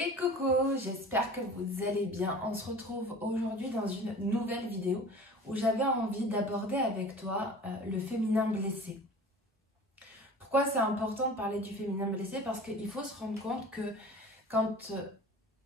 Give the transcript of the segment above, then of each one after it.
Et coucou, j'espère que vous allez bien. On se retrouve aujourd'hui dans une nouvelle vidéo où j'avais envie d'aborder avec toi le féminin blessé. Pourquoi c'est important de parler du féminin blessé? Parce qu'il faut se rendre compte que quand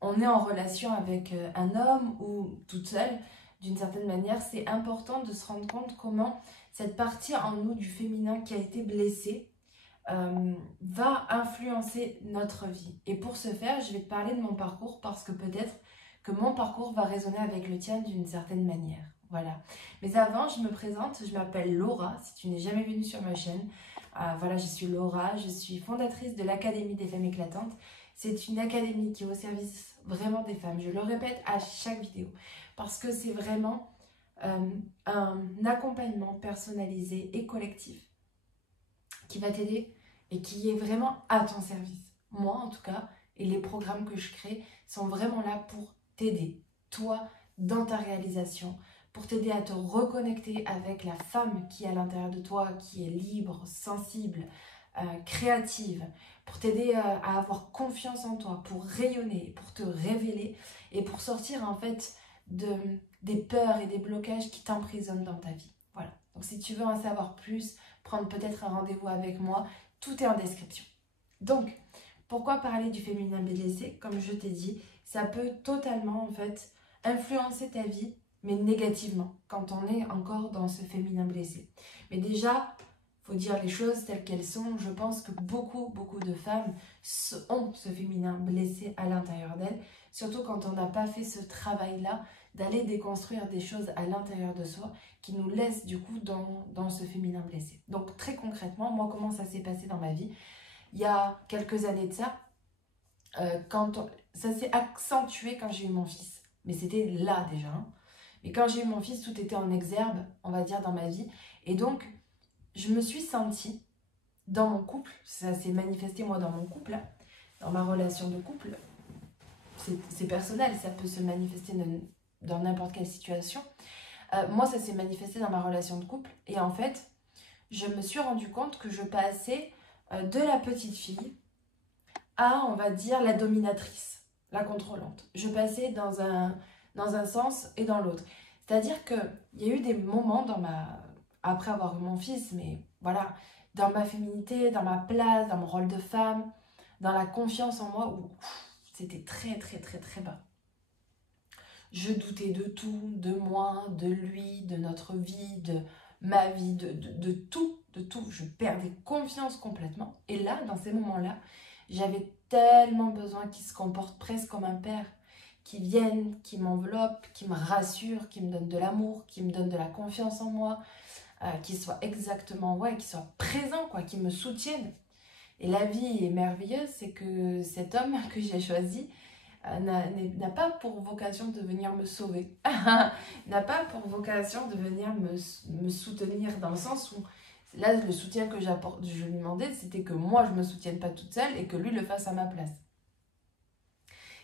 on est en relation avec un homme ou toute seule, d'une certaine manière, c'est important de se rendre compte comment cette partie en nous du féminin qui a été blessée va influencer notre vie. Et pour ce faire, je vais te parler de mon parcours parce que peut-être que mon parcours va résonner avec le tien d'une certaine manière. Voilà. Mais avant, je me présente, je m'appelle Laura, si tu n'es jamais venue sur ma chaîne. Voilà, je suis Laura, je suis fondatrice de l'Académie des femmes éclatantes. C'est une académie qui est au service vraiment des femmes. Je le répète à chaque vidéo parce que c'est vraiment un accompagnement personnalisé et collectif qui va t'aider et qui est vraiment à ton service. Moi, en tout cas, et les programmes que je crée sont vraiment là pour t'aider, toi, dans ta réalisation, pour t'aider à te reconnecter avec la femme qui est à l'intérieur de toi, qui est libre, sensible, créative, pour t'aider à avoir confiance en toi, pour rayonner, pour te révéler et pour sortir en fait des peurs et des blocages qui t'emprisonnent dans ta vie. Voilà. Donc si tu veux en savoir plus, prendre peut-être un rendez-vous avec moi, tout est en description. Donc, pourquoi parler du féminin blessé? Comme je t'ai dit, ça peut totalement en fait influencer ta vie, mais négativement, quand on est encore dans ce féminin blessé. Mais déjà, il faut dire les choses telles qu'elles sont. Je pense que beaucoup de femmes ont ce féminin blessé à l'intérieur d'elles, surtout quand on n'a pas fait ce travail-là, d'aller déconstruire des choses à l'intérieur de soi qui nous laissent du coup dans ce féminin blessé. Donc très concrètement, moi comment ça s'est passé dans ma vie? Il y a quelques années de ça, ça s'est accentué quand j'ai eu mon fils. Mais c'était là déjà. Hein. Mais quand j'ai eu mon fils, tout était en exergue, on va dire, dans ma vie. Et donc, je me suis sentie dans mon couple, ça s'est manifesté moi dans mon couple, dans ma relation de couple. C'est personnel, ça peut se manifester dans n'importe quelle situation. Moi, ça s'est manifesté dans ma relation de couple. Et en fait, je me suis rendu compte que je passais de la petite fille à, on va dire, la dominatrice, la contrôlante. Je passais dans un sens et dans l'autre. C'est-à-dire qu'il y a eu des moments après avoir eu mon fils, mais voilà, dans ma féminité, dans ma place, dans mon rôle de femme, dans la confiance en moi, où c'était très bas. Je doutais de tout, de moi, de lui, de notre vie, de ma vie, de tout, de tout. Je perdais confiance complètement. Et là, dans ces moments-là, j'avais tellement besoin qu'il se comporte presque comme un père, qui vienne, qui m'enveloppe, qui me rassure, qui me donne de l'amour, qui me donne de la confiance en moi, qui soit exactement, qui soit présent, quoi, qui me soutienne. Et la vie est merveilleuse, c'est que cet homme que j'ai choisi, n'a pas pour vocation de venir me sauver, n'a pas pour vocation de venir me soutenir, dans le sens où là le soutien que je lui demandais, c'était que moi je me soutienne pas toute seule et que lui le fasse à ma place.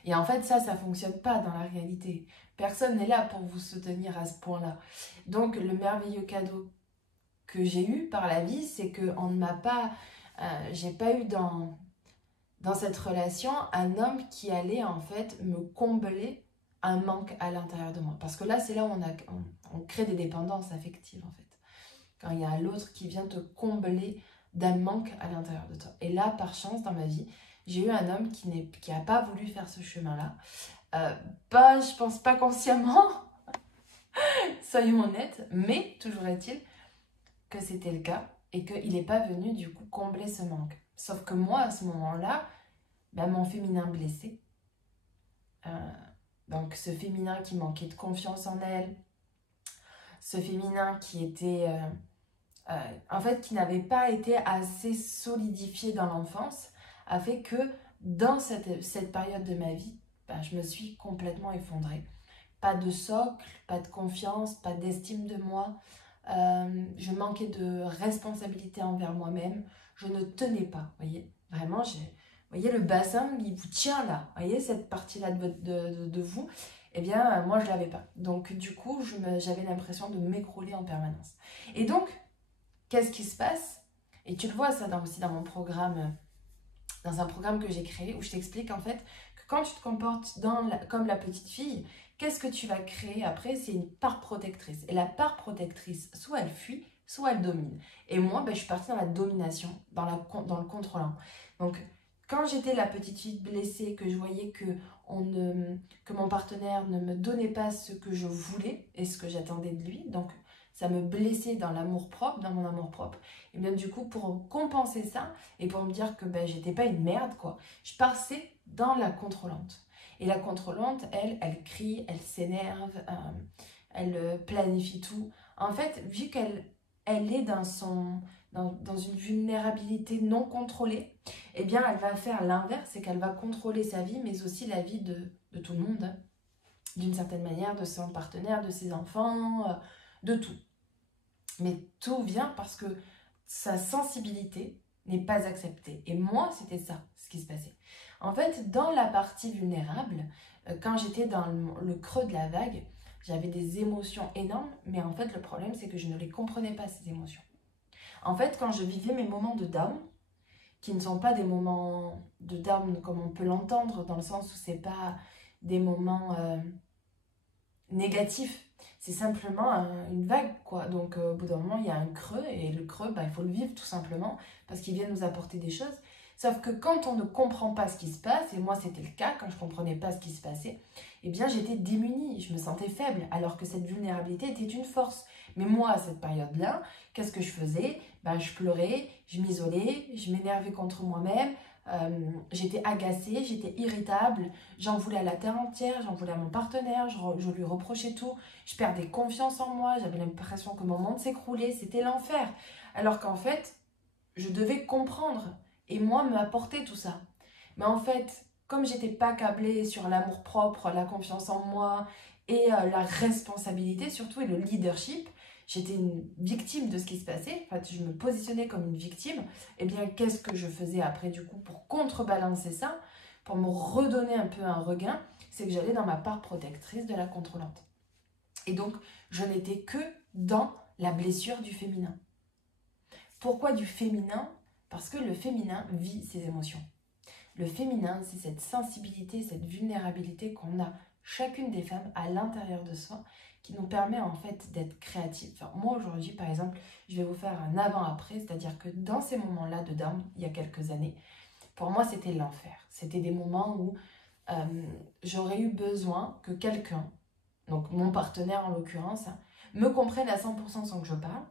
Et en fait ça fonctionne pas dans la réalité, personne n'est là pour vous soutenir à ce point là. Donc le merveilleux cadeau que j'ai eu par la vie, c'est que on ne m'a pas j'ai pas eu dans cette relation, un homme qui allait en fait me combler un manque à l'intérieur de moi. Parce que là, c'est là où on crée des dépendances affectives en fait. Quand il y a l'autre qui vient te combler d'un manque à l'intérieur de toi. Et là, par chance, dans ma vie, j'ai eu un homme qui n'a pas voulu faire ce chemin-là. Je pense pas consciemment, soyons honnêtes, mais toujours est-il que c'était le cas et qu'il n'est pas venu du coup combler ce manque. Sauf que moi, à ce moment-là, mon féminin blessé, donc ce féminin qui manquait de confiance en elle, ce féminin qui était, en fait, qui n'avait pas été assez solidifié dans l'enfance, a fait que dans cette période de ma vie, je me suis complètement effondrée. Pas de socle, pas de confiance, pas d'estime de moi. Je manquais de responsabilité envers moi-même. Je ne tenais pas, vous voyez. Vraiment, vous voyez le bassin, il vous tient là. Vous voyez cette partie-là de vous. Eh bien, moi, je ne l'avais pas. Donc, du coup, j'avais l'impression de m'écrouler en permanence. Et donc, qu'est-ce qui se passe? Et tu le vois ça aussi dans mon programme, dans un programme que j'ai créé, où je t'explique en fait que quand tu te comportes comme la petite fille, qu'est-ce que tu vas créer après? C'est une part protectrice. Et la part protectrice, soit elle fuit, soit elle domine. Et moi, ben, je suis partie dans la domination, dans le contrôlant. Donc, quand j'étais la petite fille blessée, que je voyais que mon partenaire ne me donnait pas ce que je voulais et ce que j'attendais de lui, donc ça me blessait dans l'amour-propre, dans mon amour-propre. Et bien du coup, pour compenser ça et pour me dire que ben, j'étais pas une merde, quoi, je passais dans la contrôlante. Et la contrôlante, elle crie, elle s'énerve, elle planifie tout. En fait, vu qu'elle est dans une vulnérabilité non contrôlée, eh bien, elle va faire l'inverse, c'est qu'elle va contrôler sa vie, mais aussi la vie de tout le monde, hein, d'une certaine manière, de son partenaire, de ses enfants, de tout. Mais tout vient parce que sa sensibilité n'est pas acceptée. Et moi, c'était ça, ce qui se passait. En fait, dans la partie vulnérable, quand j'étais dans le creux de la vague, j'avais des émotions énormes, mais en fait, le problème, c'est que je ne les comprenais pas, ces émotions. En fait, quand je vivais mes moments de down, qui ne sont pas des moments de down comme on peut l'entendre, dans le sens où c'est pas des moments négatifs, c'est simplement une vague, quoi. Donc, au bout d'un moment, il y a un creux, et le creux, bah, il faut le vivre tout simplement, parce qu'il vient nous apporter des choses. Sauf que quand on ne comprend pas ce qui se passe, et moi c'était le cas, quand je ne comprenais pas ce qui se passait, eh bien j'étais démunie, je me sentais faible, alors que cette vulnérabilité était une force. Mais moi, à cette période-là, qu'est-ce que je faisais? Ben, je pleurais, je m'isolais, je m'énervais contre moi-même, j'étais agacée, j'étais irritable, j'en voulais à la terre entière, j'en voulais à mon partenaire, je lui reprochais tout, je perdais confiance en moi, j'avais l'impression que mon monde s'écroulait, c'était l'enfer. Alors qu'en fait, je devais comprendre et moi m'apporter tout ça. Mais en fait, comme j'étais pas câblée sur l'amour-propre, la confiance en moi et la responsabilité surtout et le leadership, j'étais une victime de ce qui se passait. En fait, je me positionnais comme une victime. Et bien, qu'est-ce que je faisais après du coup pour contrebalancer ça, pour me redonner un peu un regain? C'est que j'allais dans ma part protectrice de la contrôlante. Et donc, je n'étais que dans la blessure du féminin. Pourquoi du féminin? Parce que le féminin vit ses émotions. Le féminin, c'est cette sensibilité, cette vulnérabilité qu'on a chacune des femmes à l'intérieur de soi qui nous permet en fait d'être créative. Enfin, moi aujourd'hui, par exemple, je vais vous faire un avant-après, c'est-à-dire que dans ces moments-là de down, il y a quelques années, pour moi c'était l'enfer. C'était des moments où j'aurais eu besoin que quelqu'un, donc mon partenaire en l'occurrence, me comprenne à 100% sans que je parle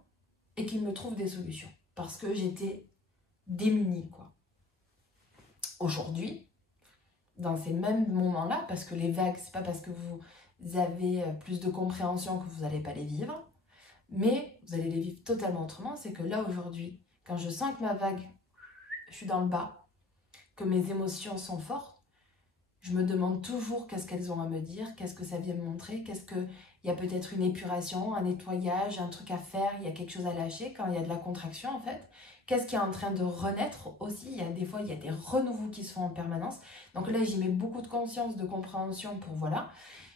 et qu'il me trouve des solutions. Parce que j'étais démunie, quoi. Aujourd'hui, dans ces mêmes moments-là, parce que les vagues, c'est pas parce que vous avez plus de compréhension que vous n'allez pas les vivre, mais vous allez les vivre totalement autrement. C'est que là, aujourd'hui, quand je sens que ma vague, je suis dans le bas, que mes émotions sont fortes, je me demande toujours qu'est-ce qu'elles ont à me dire, qu'est-ce que ça vient me montrer, il y a peut-être une épuration, un nettoyage, un truc à faire, il y a quelque chose à lâcher quand il y a de la contraction en fait. Qu'est-ce qui est en train de renaître aussi? Des fois, il y a des renouveaux qui se font en permanence. Donc là, j'y mets beaucoup de conscience, de compréhension pour voilà.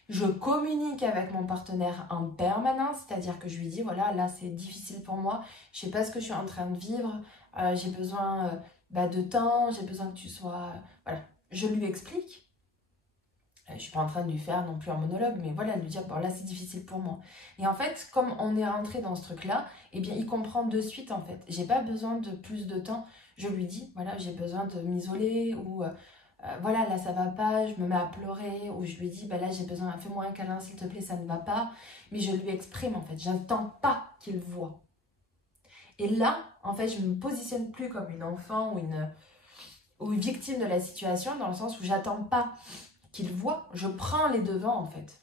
Je communique avec mon partenaire en permanence, c'est-à-dire que je lui dis, voilà, là, c'est difficile pour moi, je sais pas ce que je suis en train de vivre, j'ai besoin de temps, j'ai besoin que tu sois... Voilà, je lui explique. Je ne suis pas en train de lui faire non plus un monologue, mais voilà, de lui dire, bon là c'est difficile pour moi. Et en fait, comme on est rentré dans ce truc-là, eh bien il comprend de suite en fait. J'ai pas besoin de plus de temps. Je lui dis, voilà, j'ai besoin de m'isoler, ou voilà, là ça va pas, je me mets à pleurer, ou je lui dis, bah là j'ai besoin, fais-moi un câlin s'il te plaît, ça ne va pas. Mais je lui exprime en fait, j'attends pas qu'il voie. Et là, en fait, je me positionne plus comme une enfant ou une victime de la situation, dans le sens où j'attends pas qu'il voit, je prends les devants en fait.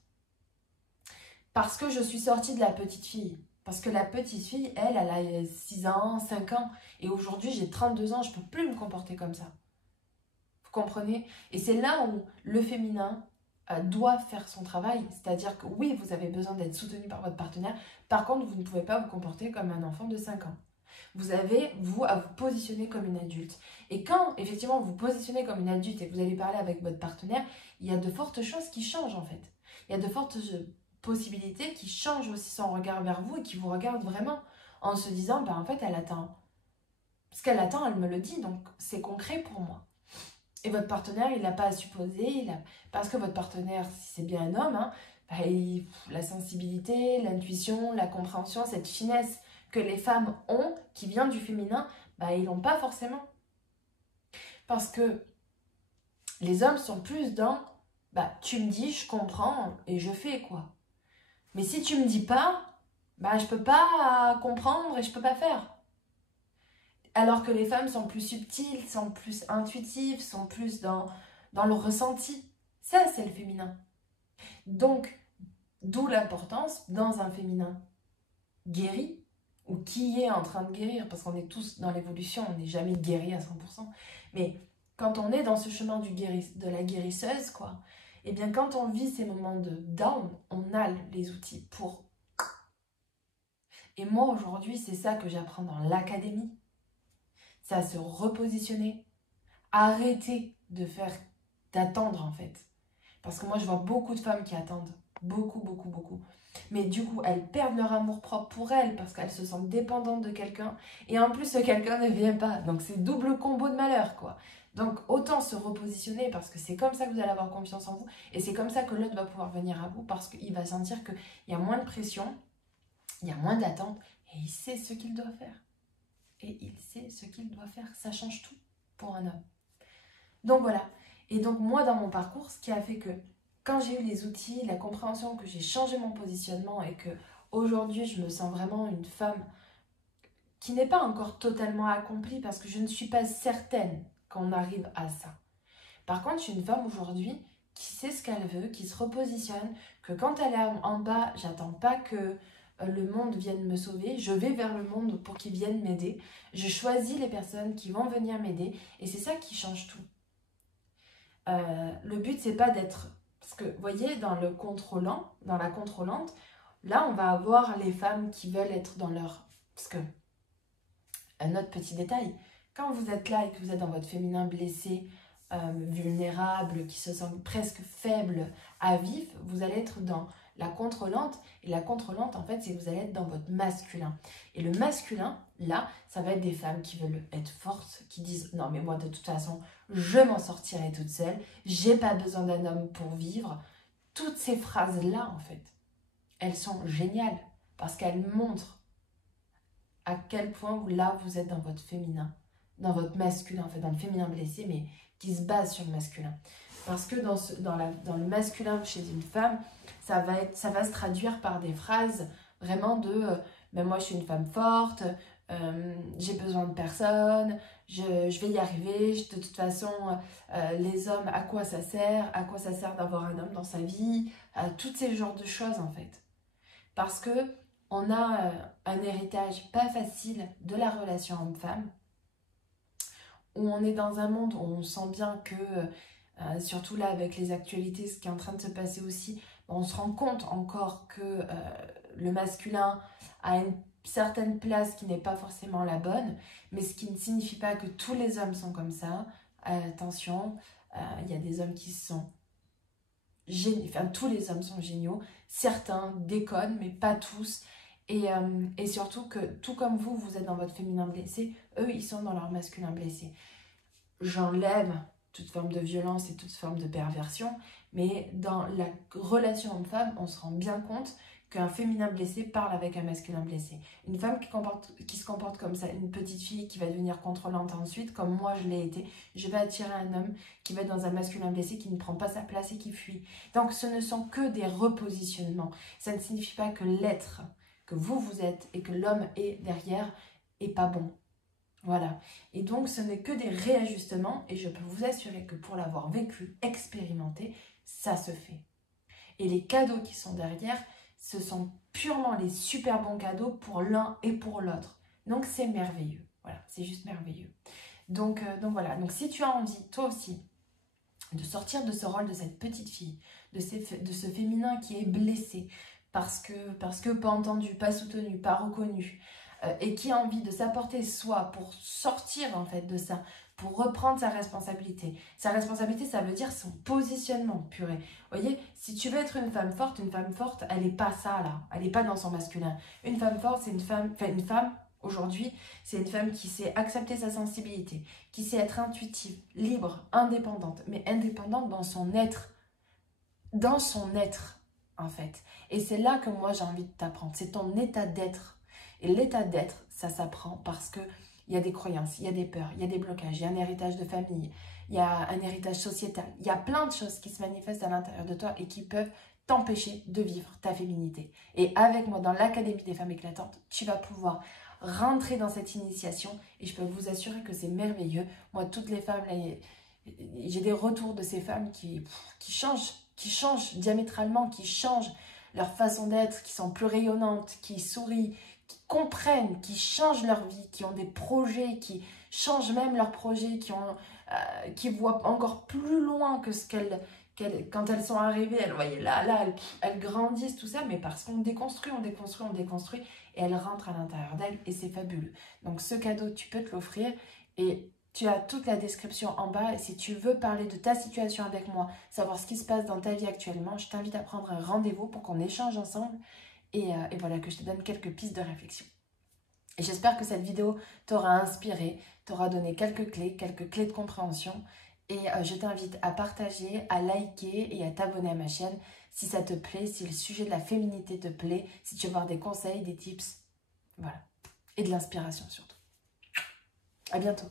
Parce que je suis sortie de la petite fille. Parce que la petite fille, elle a 6 ans, 5 ans. Et aujourd'hui, j'ai 32 ans, je ne peux plus me comporter comme ça. Vous comprenez? Et c'est là où le féminin doit faire son travail. C'est-à-dire que oui, vous avez besoin d'être soutenu par votre partenaire. Par contre, vous ne pouvez pas vous comporter comme un enfant de 5 ans. Vous avez, vous, à vous positionner comme une adulte. Et quand, effectivement, vous vous positionnez comme une adulte et que vous allez parler avec votre partenaire, il y a de fortes choses qui changent, en fait. Il y a de fortes possibilités qui changent aussi son regard vers vous et qui vous regardent vraiment en se disant, ben, en fait, elle attend. Ce qu'elle attend, elle me le dit, donc c'est concret pour moi. Et votre partenaire, il n'a pas à supposer, parce que votre partenaire, si c'est bien un homme, hein, bah, la sensibilité, l'intuition, la compréhension, cette finesse que les femmes ont, qui vient du féminin, bah, ils l'ont pas forcément. Parce que les hommes sont plus dans, bah, tu me dis, je comprends et je fais quoi. Mais si tu me dis pas, bah, je peux pas comprendre et je peux pas faire. Alors que les femmes sont plus subtiles, sont plus intuitives, sont plus dans le ressenti. Ça, c'est le féminin. Donc, d'où l'importance dans un féminin guéri, ou qui est en train de guérir, parce qu'on est tous dans l'évolution, on n'est jamais guéri à 100%. Mais quand on est dans ce chemin de la guérisseuse, quoi, et bien quand on vit ces moments de down, on a les outils pour... Et moi, aujourd'hui, c'est ça que j'apprends dans l'académie. C'est à se repositionner, arrêter d'attendre en fait. Parce que moi, je vois beaucoup de femmes qui attendent. Beaucoup, beaucoup, beaucoup. Mais du coup, elles perdent leur amour-propre pour elles parce qu'elles se sentent dépendantes de quelqu'un. Et en plus, ce quelqu'un ne vient pas. Donc, c'est double combo de malheur, quoi. Donc, autant se repositionner parce que c'est comme ça que vous allez avoir confiance en vous. Et c'est comme ça que l'autre va pouvoir venir à vous parce qu'il va sentir qu'il y a moins de pression, il y a moins d'attente. Et il sait ce qu'il doit faire. Et il sait ce qu'il doit faire. Ça change tout pour un homme. Donc, voilà. Et donc, moi, dans mon parcours, ce qui a fait que quand j'ai eu les outils, la compréhension, que j'ai changé mon positionnement et que aujourd'hui je me sens vraiment une femme qui n'est pas encore totalement accomplie parce que je ne suis pas certaine qu'on arrive à ça. Par contre, je suis une femme aujourd'hui qui sait ce qu'elle veut, qui se repositionne, que quand elle est en bas, j'attends pas que le monde vienne me sauver, je vais vers le monde pour qu'il vienne m'aider. Je choisis les personnes qui vont venir m'aider et c'est ça qui change tout. Le but, c'est pas d'être... Parce que, vous voyez, dans la contrôlante, là, on va avoir les femmes qui veulent être dans leur... Parce que, un autre petit détail, quand vous êtes là et que vous êtes dans votre féminin blessé, vulnérable, qui se sent presque faible à vif, vous allez être dans la contrôlante. Et la contrôlante, en fait, c'est que vous allez être dans votre masculin. Et le masculin, là, ça va être des femmes qui veulent être fortes, qui disent « Non, mais moi, de toute façon, je m'en sortirai toute seule. J'ai pas besoin d'un homme pour vivre. » Toutes ces phrases-là, en fait, elles sont géniales parce qu'elles montrent à quel point là, vous êtes dans votre féminin, dans votre masculin, en fait, dans le féminin blessé, mais qui se base sur le masculin. Parce que dans le masculin chez une femme, ça va se traduire par des phrases vraiment de ben moi je suis une femme forte, j'ai besoin de personne, je vais y arriver, de toute façon les hommes, à quoi ça sert d'avoir un homme dans sa vie, tous ces genres de choses en fait. Parce que on a un héritage pas facile de la relation homme-femme, où on est dans un monde où on sent bien que, surtout là avec les actualités, ce qui est en train de se passer aussi, on se rend compte encore que le masculin a une certaine place qui n'est pas forcément la bonne, mais ce qui ne signifie pas que tous les hommes sont comme ça. Attention, il y a des hommes qui sont géniaux, enfin tous les hommes sont géniaux, certains déconnent, mais pas tous. Et surtout que, tout comme vous êtes dans votre féminin blessé, eux, ils sont dans leur masculin blessé. J'enlève toute forme de violence et toute forme de perversion, mais dans la relation homme-femme, on se rend bien compte qu'un féminin blessé parle avec un masculin blessé. Une femme qui se comporte comme ça, une petite fille qui va devenir contrôlante ensuite, comme moi je l'ai été, je vais attirer un homme qui va être dans un masculin blessé, qui ne prend pas sa place et qui fuit. Donc ce ne sont que des repositionnements. Ça ne signifie pas que l'être que vous êtes et que l'homme est derrière est pas bon. Voilà. Et donc, ce n'est que des réajustements et je peux vous assurer que pour l'avoir vécu, expérimenté, ça se fait. Et les cadeaux qui sont derrière, ce sont purement les super bons cadeaux pour l'un et pour l'autre. Donc, c'est merveilleux. Voilà, c'est juste merveilleux. Donc voilà. Donc, si tu as envie, toi aussi, de sortir de ce rôle de cette petite fille, de ce féminin qui est blessé, parce que pas entendu, pas soutenu, pas reconnu, et qui a envie de s'apporter soi pour sortir en fait de ça, pour reprendre sa responsabilité. Sa responsabilité, ça veut dire son positionnement, purée. Vous voyez, si tu veux être une femme forte, elle n'est pas ça là, elle n'est pas dans son masculin. Une femme forte, c'est une femme Aujourd'hui, c'est une femme qui sait accepter sa sensibilité, qui sait être intuitive, libre, indépendante, mais indépendante dans son être. Dans son être, en fait. Et c'est là que moi, j'ai envie de t'apprendre. C'est ton état d'être. Et l'état d'être, ça s'apprend parce que il y a des croyances, il y a des peurs, il y a des blocages, il y a un héritage de famille, il y a un héritage sociétal. Il y a plein de choses qui se manifestent à l'intérieur de toi et qui peuvent t'empêcher de vivre ta féminité. Et avec moi, dans l'Académie des femmes éclatantes, tu vas pouvoir rentrer dans cette initiation et je peux vous assurer que c'est merveilleux. Moi, toutes les femmes, là, j'ai des retours de ces femmes qui changent diamétralement, qui changent leur façon d'être, qui sont plus rayonnantes, qui sourient, qui comprennent, qui changent leur vie, qui ont des projets, qui changent même leurs projets, qui voient encore plus loin que ce quand elles sont arrivées, elles voyaient là, elles grandissent, tout ça, mais parce qu'on déconstruit, et elles rentrent à l'intérieur d'elles, et c'est fabuleux. Donc ce cadeau, tu peux te l'offrir, et tu as toute la description en bas, et si tu veux parler de ta situation avec moi, savoir ce qui se passe dans ta vie actuellement, je t'invite à prendre un rendez-vous pour qu'on échange ensemble, et voilà, que je te donne quelques pistes de réflexion. Et j'espère que cette vidéo t'aura inspiré, t'aura donné quelques clés de compréhension. Et je t'invite à partager, à liker et à t'abonner à ma chaîne si ça te plaît, si le sujet de la féminité te plaît, si tu veux avoir des conseils, des tips, voilà. Et de l'inspiration surtout. À bientôt.